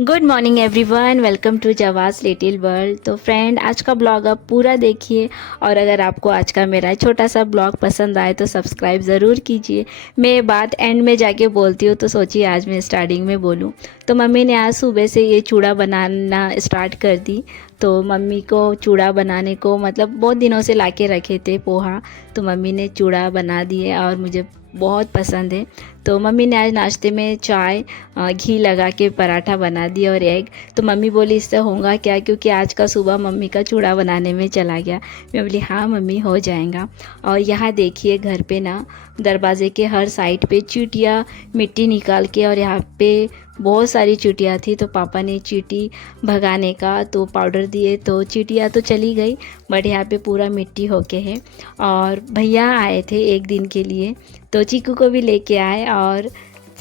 Good morning everyone, welcome to जवास little world. तो friend, आज का ब्लॉग आप पूरा देखिए और अगर आपको आज का मेरा छोटा सा ब्लॉग पसंद आए तो सब्सक्राइब ज़रूर कीजिए। मैं बात एंड में जाके बोलती हूँ तो सोचिए आज मैं स्टार्टिंग में बोलूँ। तो मम्मी ने आज सुबह से ये चूड़ा बनाना स्टार्ट कर दी। तो मम्मी को चूड़ा बनाने को मतलब बहुत दिनों से ला के रखे थे पोहा, तो मम्मी ने चूड़ा बना दिए और मुझे बहुत पसंद है। तो मम्मी ने आज नाश्ते में चाय घी लगा के पराठा बना दिया और एग। तो मम्मी बोली इससे होगा क्या, क्योंकि आज का सुबह मम्मी का चूड़ा बनाने में चला गया। मैं बोली हाँ मम्मी हो जाएगा। और यहाँ देखिए घर पे ना दरवाजे के हर साइड पे चींटियाँ मिट्टी निकाल के, और यहाँ पे बहुत सारी चींटियाँ थी तो पापा ने चींटी भगाने का तो पाउडर दिए तो चींटियाँ तो चली गई, बट यहाँ पे पूरा मिट्टी होके है। और भैया आए थे एक दिन के लिए तो चीकू को भी लेके आए और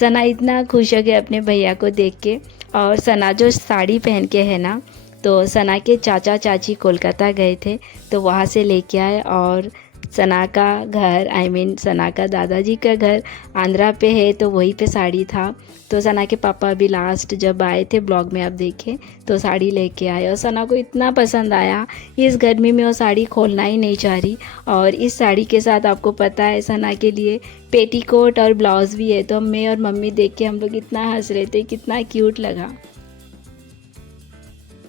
सना इतना खुश हो गया अपने भैया को देख के। और सना जो साड़ी पहन के है ना, तो सना के चाचा चाची कोलकाता गए थे तो वहाँ से लेके आए। और सना का घर सना का दादाजी का घर आंध्रा पे है तो वहीं पे साड़ी था। तो सना के पापा अभी लास्ट जब आए थे ब्लॉग में आप देखे तो साड़ी लेके आए और सना को इतना पसंद आया, इस गर्मी में वो साड़ी खोलना ही नहीं चाह रही। और इस साड़ी के साथ आपको पता है सना के लिए पेटीकोट और ब्लाउज़ भी है। तो मैं और मम्मी देख के हम लोग इतना हंस रहे थे, कितना क्यूट लगा।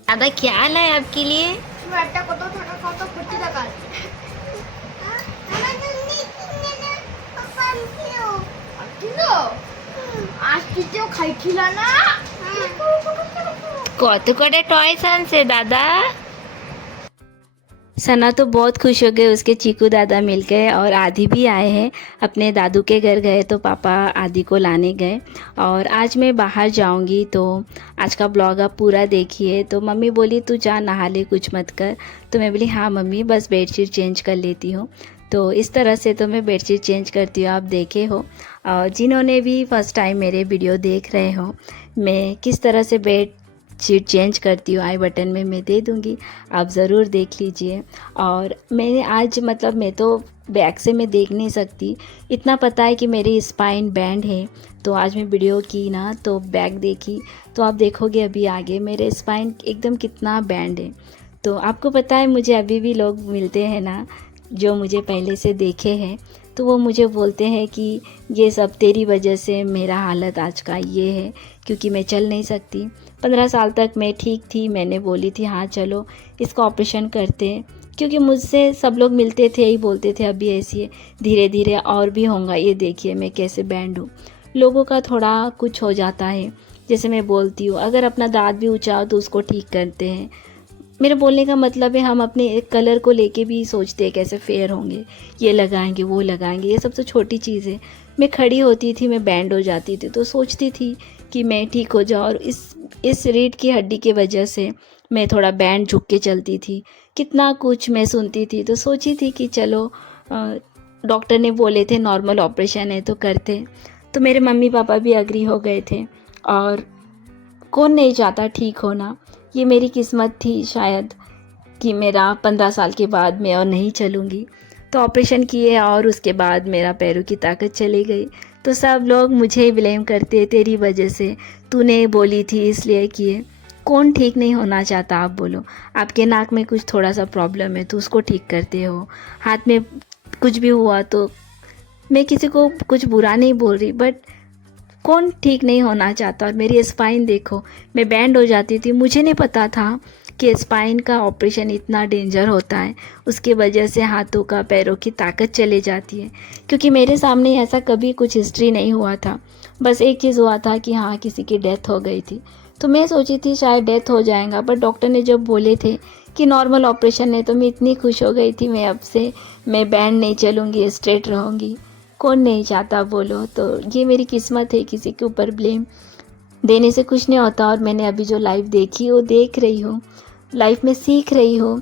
दादा क्या लाए आपके लिए? কত করে टॉयस আনছে दादा? सना तो बहुत खुश हो गए, उसके चीकू दादा मिल गए और आदि भी आए हैं। अपने दादू के घर गए तो पापा आदि को लाने गए। और आज मैं बाहर जाऊंगी तो आज का ब्लॉग आप पूरा देखिए। तो मम्मी बोली तू जा नहा ले, कुछ मत कर। तो मैं बोली हाँ मम्मी बस बेडशीट चेंज कर लेती हूँ। तो इस तरह से तो मैं बेडशीट चेंज करती हूँ, आप देखे हो। और जिन्होंने भी फर्स्ट टाइम मेरे वीडियो देख रहे हो, मैं किस तरह से बेड शीट चेंज करती हूँ आई बटन में मैं दे दूँगी, आप ज़रूर देख लीजिए। और मैंने आज मतलब मैं तो बैक से मैं देख नहीं सकती, इतना पता है कि मेरी स्पाइन बैंड है। तो आज मैं वीडियो की ना तो बैक देखी तो आप देखोगे अभी आगे मेरे स्पाइन एकदम कितना बैंड है। तो आपको पता है मुझे अभी भी लोग मिलते हैं ना जो मुझे पहले से देखे हैं, तो वो मुझे बोलते हैं कि ये सब तेरी वजह से मेरा हालत आज का ये है, क्योंकि मैं चल नहीं सकती। 15 साल तक मैं ठीक थी, मैंने बोली थी हाँ चलो इसका ऑपरेशन करते हैं, क्योंकि मुझसे सब लोग मिलते थे यही बोलते थे अभी ऐसी है, धीरे धीरे और भी होगा। ये देखिए मैं कैसे बैंड हूँ। लोगों का थोड़ा कुछ हो जाता है, जैसे मैं बोलती हूँ अगर अपना दांत भी ऊँचा हो तो उसको ठीक करते हैं। मेरे बोलने का मतलब है हम अपने एक कलर को लेके भी सोचते हैं कैसे फेयर होंगे, ये लगाएंगे वो लगाएंगे, ये सब तो छोटी चीज़ है। मैं खड़ी होती थी मैं बैंड हो जाती थी तो सोचती थी कि मैं ठीक हो जाऊँ, और इस रीढ़ की हड्डी की वजह से मैं थोड़ा बैंड झुक के चलती थी। कितना कुछ मैं सुनती थी तो सोची थी कि चलो डॉक्टर ने बोले थे नॉर्मल ऑपरेशन है तो करते। तो मेरे मम्मी पापा भी एग्री हो गए थे। और कौन नहीं चाहता ठीक होना, ये मेरी किस्मत थी शायद कि मेरा 15 साल के बाद मैं और नहीं चलूँगी। तो ऑपरेशन किए और उसके बाद मेरा पैरों की ताकत चली गई। तो सब लोग मुझे ब्लेम करते तेरी वजह से, तूने बोली थी इसलिए किए। कौन ठीक नहीं होना चाहता आप बोलो? आपके नाक में कुछ थोड़ा सा प्रॉब्लम है तो उसको ठीक करते हो, हाथ में कुछ भी हुआ तो, मैं किसी को कुछ बुरा नहीं बोल रही, बट कौन ठीक नहीं होना चाहता। और मेरी स्पाइन देखो, मैं बैंड हो जाती थी, मुझे नहीं पता था कि स्पाइन का ऑपरेशन इतना डेंजर होता है, उसके वजह से हाथों का पैरों की ताकत चले जाती है। क्योंकि मेरे सामने ऐसा कभी कुछ हिस्ट्री नहीं हुआ था, बस एक चीज़ हुआ था कि हाँ किसी की डेथ हो गई थी। तो मैं सोची थी शायद डेथ हो जाएगा, बट डॉक्टर ने जब बोले थे कि नॉर्मल ऑपरेशन है तो मैं इतनी खुश हो गई थी, मैं अब से मैं बैंड नहीं चलूँगी, स्ट्रेट रहूँगी। कौन नहीं चाहता बोलो? तो ये मेरी किस्मत है, किसी के ऊपर ब्लेम देने से कुछ नहीं होता। और मैंने अभी जो लाइफ देखी वो देख रही हूँ, लाइफ में सीख रही हूँ।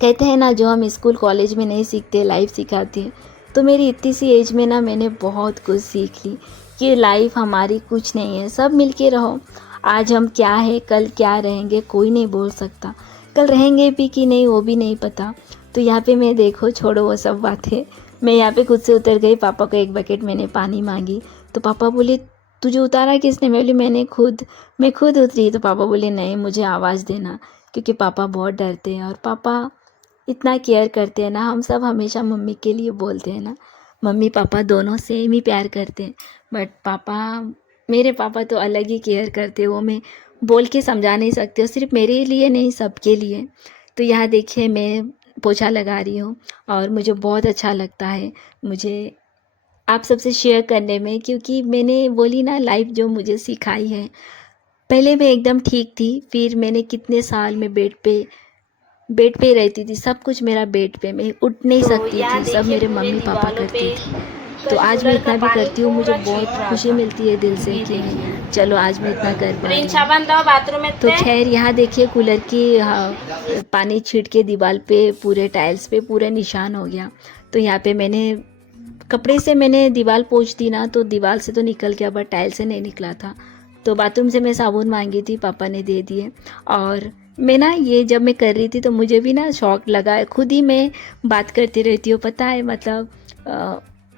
कहते हैं ना जो हम स्कूल कॉलेज में नहीं सीखते लाइफ सिखाती है। तो मेरी इतनी सी एज में ना मैंने बहुत कुछ सीख ली कि लाइफ हमारी कुछ नहीं है, सब मिल के रहो। आज हम क्या है कल क्या रहेंगे कोई नहीं बोल सकता, कल रहेंगे भी कि नहीं वो भी नहीं पता। तो यहाँ पे मैं देखो छोड़ो वो सब बातें, मैं यहाँ पे खुद से उतर गई। पापा को एक बकेट मैंने पानी मांगी तो पापा बोले तुझे उतारा किसने? मैं बोली मैं खुद उतरी। तो पापा बोले नहीं, मुझे आवाज़ देना, क्योंकि पापा बहुत डरते हैं और पापा इतना केयर करते हैं ना। हम सब हमेशा मम्मी के लिए बोलते हैं ना, मम्मी पापा दोनों सेम ही प्यार करते हैं, बट मेरे पापा तो अलग ही केयर करते हैं। वो मैं बोल के समझा नहीं सकती हूँ, सिर्फ मेरे लिए नहीं सबके लिए। तो यहाँ देखिए मैं पोछा लगा रही हूँ और मुझे बहुत अच्छा लगता है मुझे आप सबसे शेयर करने में, क्योंकि मैंने बोली ना लाइफ जो मुझे सिखाई है। पहले मैं एकदम ठीक थी, फिर मैंने कितने साल में बेड पे रहती थी, सब कुछ मेरा बेड पे, मैं उठ नहीं तो सकती यहाँ थी, सब देखिए मेरे पूरे मम्मी पापा दीवारों पे करती थी। तो आज मैं कूलर का इतना भी पानी करती हूँ, मुझे पूरा बहुत छीट रहा खुशी था। मिलती है दिल से ये कि देखिए चलो आज मैं इतना कर पा रिन रही हूँ। साबन दो बाथरूम में तो थे। खैर यहाँ देखिए कूलर की पानी छीट के दीवार पे पूरे टाइल्स पे पूरा निशान हो गया। तो यहाँ पे मैंने कपड़े से मैंने दीवार पोंछ दी ना, तो दीवार से तो निकल गया बट टाइल से नहीं निकला था। तो बाथरूम से मैं साबुन मांगी थी, पापा ने दे दिए। और मैं ना ये जब मैं कर रही थी तो मुझे भी ना शौक लगा, खुद ही मैं बात करती रहती हूँ, पता है मतलब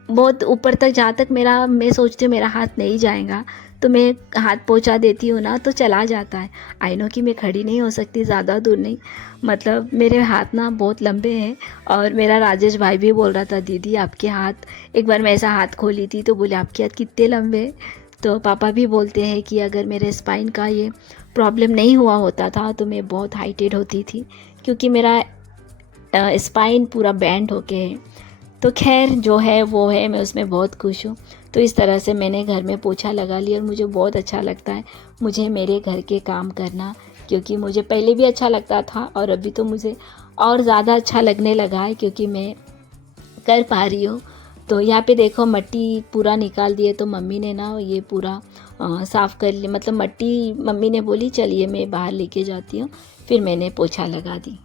बहुत ऊपर तक, जहाँ तक मेरा मैं सोचती हूँ मेरा हाथ नहीं जाएगा, तो मैं हाथ पहुँचा देती हूँ ना तो चला जाता है। आई नो कि मैं खड़ी नहीं हो सकती, ज़्यादा दूर नहीं, मतलब मेरे हाथ ना बहुत लंबे हैं। और मेरा राजेश भाई भी बोल रहा था दीदी आपके हाथ, एक बार मैं ऐसा हाथ खोली थी तो बोले आपके हाथ कितने लंबे हैं। तो पापा भी बोलते हैं कि अगर मेरे स्पाइन का ये प्रॉब्लम नहीं हुआ होता था तो मैं बहुत हाइटेड होती थी, क्योंकि मेरा स्पाइन पूरा बैंड होके है। तो खैर जो है वो है, मैं उसमें बहुत खुश हूँ। तो इस तरह से मैंने घर में पोछा लगा लिया और मुझे बहुत अच्छा लगता है मुझे मेरे घर के काम करना, क्योंकि मुझे पहले भी अच्छा लगता था और अभी तो मुझे और ज़्यादा अच्छा लगने लगा है, क्योंकि मैं कर पा रही हूँ। तो यहाँ पे देखो मट्टी पूरा निकाल दिए, तो मम्मी ने ना ये पूरा साफ़ कर लिया, मतलब मट्टी मम्मी ने बोली चलिए मैं बाहर लेके जाती हूँ, फिर मैंने पोछा लगा दी।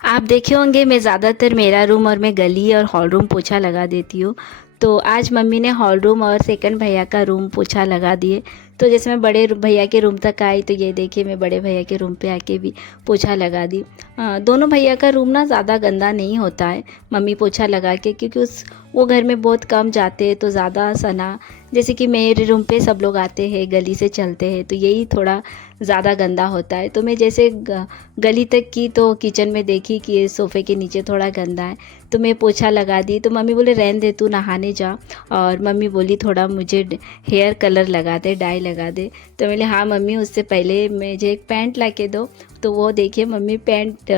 आप देखे होंगे मैं ज़्यादातर मेरा रूम और मैं गली और हॉल रूम पोछा लगा देती हूँ। तो आज मम्मी ने हॉल रूम और सेकंड भैया का रूम पोछा लगा दिए। तो जैसे मैं बड़े भैया के रूम तक आई तो ये देखिए मैं बड़े भैया के रूम पे आके भी पोछा लगा दी। दोनों भैया का रूम ना ज़्यादा गंदा नहीं होता है मम्मी पोछा लगा के, क्योंकि वो घर में बहुत कम जाते हैं तो ज़्यादा सना, जैसे कि मेरे रूम पे सब लोग आते हैं गली से चलते हैं तो यही थोड़ा ज़्यादा गंदा होता है। तो मैं जैसे गली तक की तो किचन में देखी कि ये सोफ़े के नीचे थोड़ा गंदा है, तो मैं पोछा लगा दी। तो मम्मी बोले रहने दे तू नहाने जा, और मम्मी बोली थोड़ा मुझे हेयर कलर लगा दे, डाई लगा दे। तो मैंने हाँ मम्मी उससे पहले मुझे एक पैंट ला के दो। तो वो देखिए मम्मी पैंट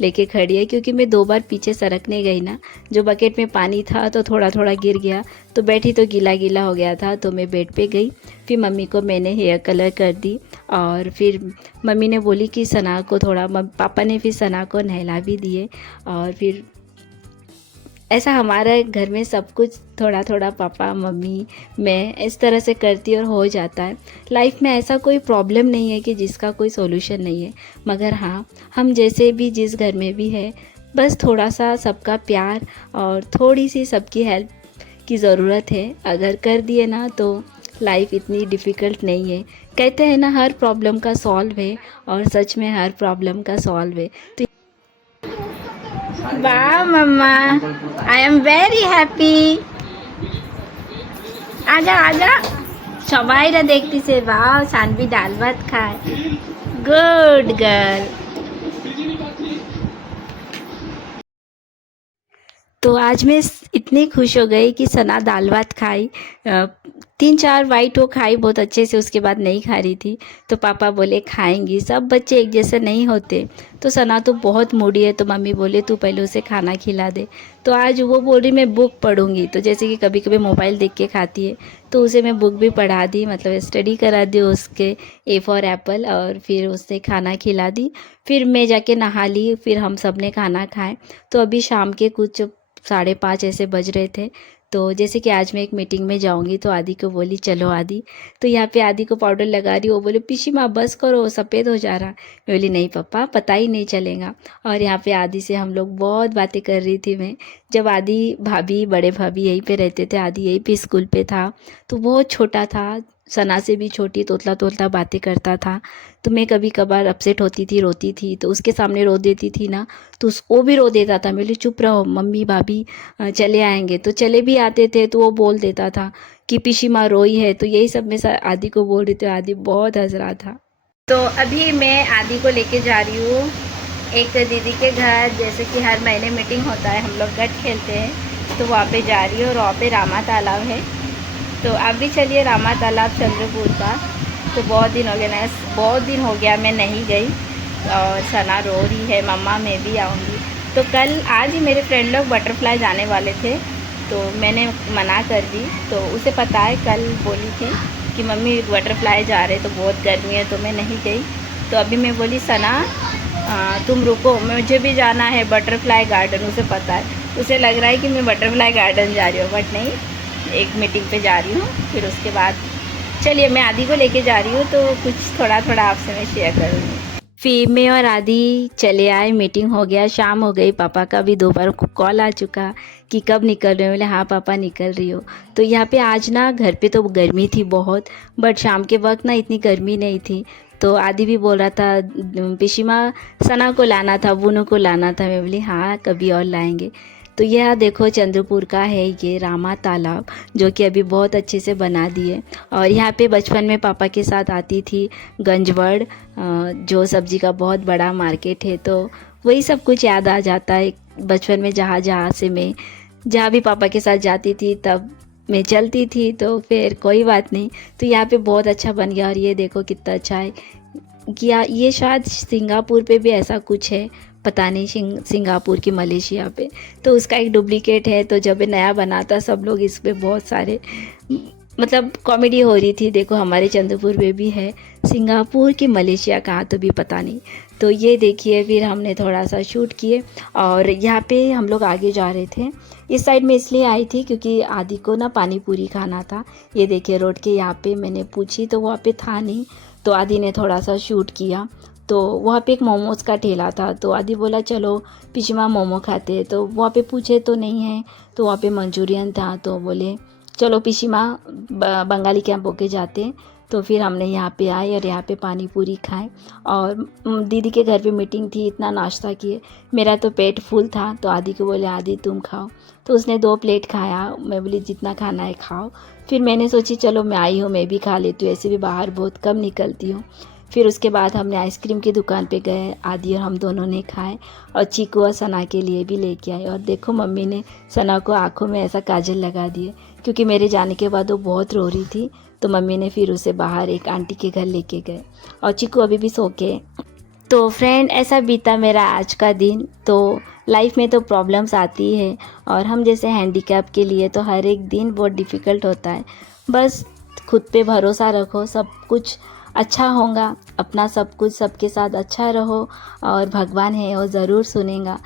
लेके खड़ी है, क्योंकि मैं 2 बार पीछे सरकने गई ना, जो बकेट में पानी था तो थोड़ा थोड़ा गिर गया, तो बैठी तो गीला गीला हो गया था, तो मैं बेड पे गई। फिर मम्मी को मैंने हेयर कलर कर दी, और फिर मम्मी ने बोली कि सना को थोड़ा, पापा ने फिर सना को नहला भी दिए। और फिर ऐसा हमारे घर में सब कुछ थोड़ा थोड़ा पापा मम्मी मैं इस तरह से करती और हो जाता है। लाइफ में ऐसा कोई प्रॉब्लम नहीं है कि जिसका कोई सॉल्यूशन नहीं है, मगर हाँ हम जैसे भी जिस घर में भी है, बस थोड़ा सा सबका प्यार और थोड़ी सी सबकी हेल्प की ज़रूरत है। अगर कर दिए ना तो लाइफ इतनी डिफ़िकल्ट नहीं है। कहते हैं ना हर प्रॉब्लम का सॉल्व है, और सच में हर प्रॉब्लम का सॉल्व है। तो वाह मम्मा, आई एम वेरी हैप्पी। आजा आजा, সবাইরা দেখতেছে वाह सानवी दाल भात खाए। Good girl. तो आज मैं इतनी खुश हो गई कि सना दाल भात खाई, 3-4 बाइट वो खाई बहुत अच्छे से, उसके बाद नहीं खा रही थी। तो पापा बोले खाएंगी, सब बच्चे एक जैसे नहीं होते। तो सना तो बहुत मूडी है, तो मम्मी बोले तू पहले उसे खाना खिला दे। तो आज वो बोल रही मैं बुक पढ़ूंगी, तो जैसे कि कभी कभी मोबाइल देख के खाती है, तो उसे मैं बुक भी पढ़ा दी, मतलब स्टडी करा दी उसके ए फॉर एप्पल, और फिर उससे खाना खिला दी। फिर मैं जाके नहा ली, फिर हम सब ने खाना खाए। तो अभी शाम के कुछ 5:30 ऐसे बज रहे थे। तो जैसे कि आज मैं एक मीटिंग में जाऊंगी, तो आदि को बोली चलो आदि। तो यहाँ पे आदि को पाउडर लगा रही, वो बोले पीछी माँ बस करो सफ़ेद हो जा रहा। मैं बोली नहीं पापा पता ही नहीं चलेगा। और यहाँ पे आदि से हम लोग बहुत बातें कर रही थी मैं, जब आदि भाभी बड़े भाभी यहीं पे रहते थे, आदि यहीं पे स्कूल पे था, तो बहुत छोटा था, सना से भी छोटी तोतला तोतला बातें करता था। तो मैं कभी कभार अपसेट होती थी, रोती थी, तो उसके सामने रो देती थी ना, तो वो भी रो देता था। मैं बोली चुप रहो, मम्मी भाभी चले आएंगे। तो चले भी आते थे तो वो बोल देता था कि पिशी माँ रोई है। तो यही सब मैं आदि को बोल रही थी, आदि बहुत हंस रहा था। तो अभी मैं आदि को लेके जा रही हूँ एक दीदी के घर। जैसे कि हर महीने मीटिंग होता है, हम लोग गट खेलते हैं, तो वहाँ पे जा रही हूँ। और वहाँ पे रामा तालाब है, तो आप भी चलिए रामा तालाब चंद्रपुर का। तो बहुत दिन हो गया ना, बहुत दिन हो गया मैं नहीं गई। और सना रो रही है, मम्मा मैं भी आऊँगी। तो कल आज ही मेरे फ्रेंड लोग बटरफ्लाई जाने वाले थे, तो मैंने मना कर दी। तो उसे पता है, कल बोली थी कि मम्मी बटरफ्लाई जा रहे तो बहुत गर्मी है, तो मैं नहीं गई। तो अभी मैं बोली सना तुम रुको, मुझे भी जाना है बटरफ्लाई गार्डन। उसे पता है, उसे लग रहा है कि मैं बटरफ्लाई गार्डन जा रही हूँ, बट नहीं, एक मीटिंग पे जा रही हूँ। फिर उसके बाद चलिए मैं आदि को लेके जा रही हूँ, तो कुछ थोड़ा थोड़ा आपसे मैं शेयर करूँगी। फिर मैं और आदि चले आए, मीटिंग हो गया, शाम हो गई। पापा का भी 2 बार कॉल आ चुका कि कब निकल रहे हो। बोले हाँ पापा निकल रही हो। तो यहाँ पे आज ना घर पे तो गर्मी थी बहुत, बट शाम के वक्त ना इतनी गर्मी नहीं थी। तो आदि भी बोल रहा था पिशिमा सना को लाना था, बुनू को लाना था। मैं बोली हाँ कभी और लाएंगे। तो यह देखो चंद्रपुर का है ये रामा तालाब, जो कि अभी बहुत अच्छे से बना दिए। और यहाँ पे बचपन में पापा के साथ आती थी गंजवड़, जो सब्जी का बहुत बड़ा मार्केट है। तो वही सब कुछ याद आ जाता है बचपन में, जहाँ जहाँ से मैं जहाँ भी पापा के साथ जाती थी तब मैं चलती थी। तो फिर कोई बात नहीं, तो यहाँ पे बहुत अच्छा बन गया। और ये देखो कितना अच्छा है कि ये शायद सिंगापुर पे भी ऐसा कुछ है, पता नहीं सिंगापुर की मलेशिया पे, तो उसका एक डुप्लीकेट है। तो जब ये नया बना था सब लोग इस पर बहुत सारे मतलब कॉमेडी हो रही थी, देखो हमारे चंद्रपुर में भी है, सिंगापुर की मलेशिया कहाँ तो भी पता नहीं। तो ये देखिए, फिर हमने थोड़ा सा शूट किए और यहाँ पे हम लोग आगे जा रहे थे। इस साइड में इसलिए आई थी क्योंकि आदि को ना पानी पूरी खाना था। ये देखिए रोड के यहाँ पे मैंने पूछी तो वहाँ पे था नहीं, तो आदि ने थोड़ा सा शूट किया। तो वहाँ पे एक मोमोज़ का ठेला था, तो आदि बोला चलो पिशिमा मोमो खाते। तो वहाँ पे पूछे तो नहीं है, तो वहाँ पे मंचूरियन था, तो बोले चलो पिशिमा बंगाली कैंप होके जाते। तो फिर हमने यहाँ पे आए और यहाँ पे पानी पूरी खाए। और दीदी के घर पे मीटिंग थी, इतना नाश्ता किए, मेरा तो पेट फुल था। तो आदि को बोले आदि तुम खाओ, तो उसने 2 प्लेट खाया। मैं बोली जितना खाना है खाओ। फिर मैंने सोची चलो मैं आई हूँ मैं भी खा लेती हूँ, ऐसे भी बाहर बहुत कम निकलती हूँ। फिर उसके बाद हमने आइसक्रीम की दुकान पे गए, आदि और हम दोनों ने खाए और चीकू और सना के लिए भी लेके आए। और देखो मम्मी ने सना को आँखों में ऐसा काजल लगा दिए, क्योंकि मेरे जाने के बाद वो बहुत रो रही थी। तो मम्मी ने फिर उसे बाहर एक आंटी के घर लेके गए और चीकू अभी भी सो के। तो फ्रेंड ऐसा बीता मेरा आज का दिन। तो लाइफ में तो प्रॉब्लम्स आती है, और हम जैसे हैंडीकैप के लिए तो हर एक दिन बहुत डिफ़िकल्ट होता है। बस खुद पे भरोसा रखो, सब कुछ अच्छा होगा। अपना सब कुछ सबके साथ अच्छा रहो, और भगवान है वो ज़रूर सुनेगा।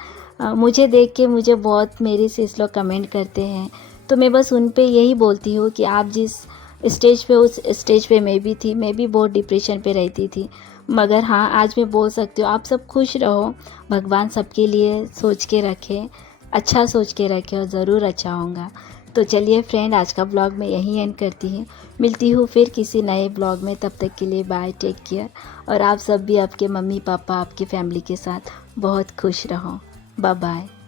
मुझे देख के मुझे बहुत मेरे सिस लोग कमेंट करते हैं, तो मैं बस उन पे यही बोलती हूँ कि आप जिस स्टेज पे, उस स्टेज पे मैं भी थी, मैं भी बहुत डिप्रेशन पे रहती थी। मगर हाँ, आज मैं बोल सकती हूँ आप सब खुश रहो, भगवान सबके लिए सोच के रखे, अच्छा सोच के रखे, और ज़रूर अच्छा होगा। तो चलिए फ्रेंड, आज का ब्लॉग मैं यहीं एंड करती हूँ। मिलती हूँ फिर किसी नए ब्लॉग में, तब तक के लिए बाय, टेक केयर। और आप सब भी आपके मम्मी पापा आपकी फैमिली के साथ बहुत खुश रहो। Bye bye.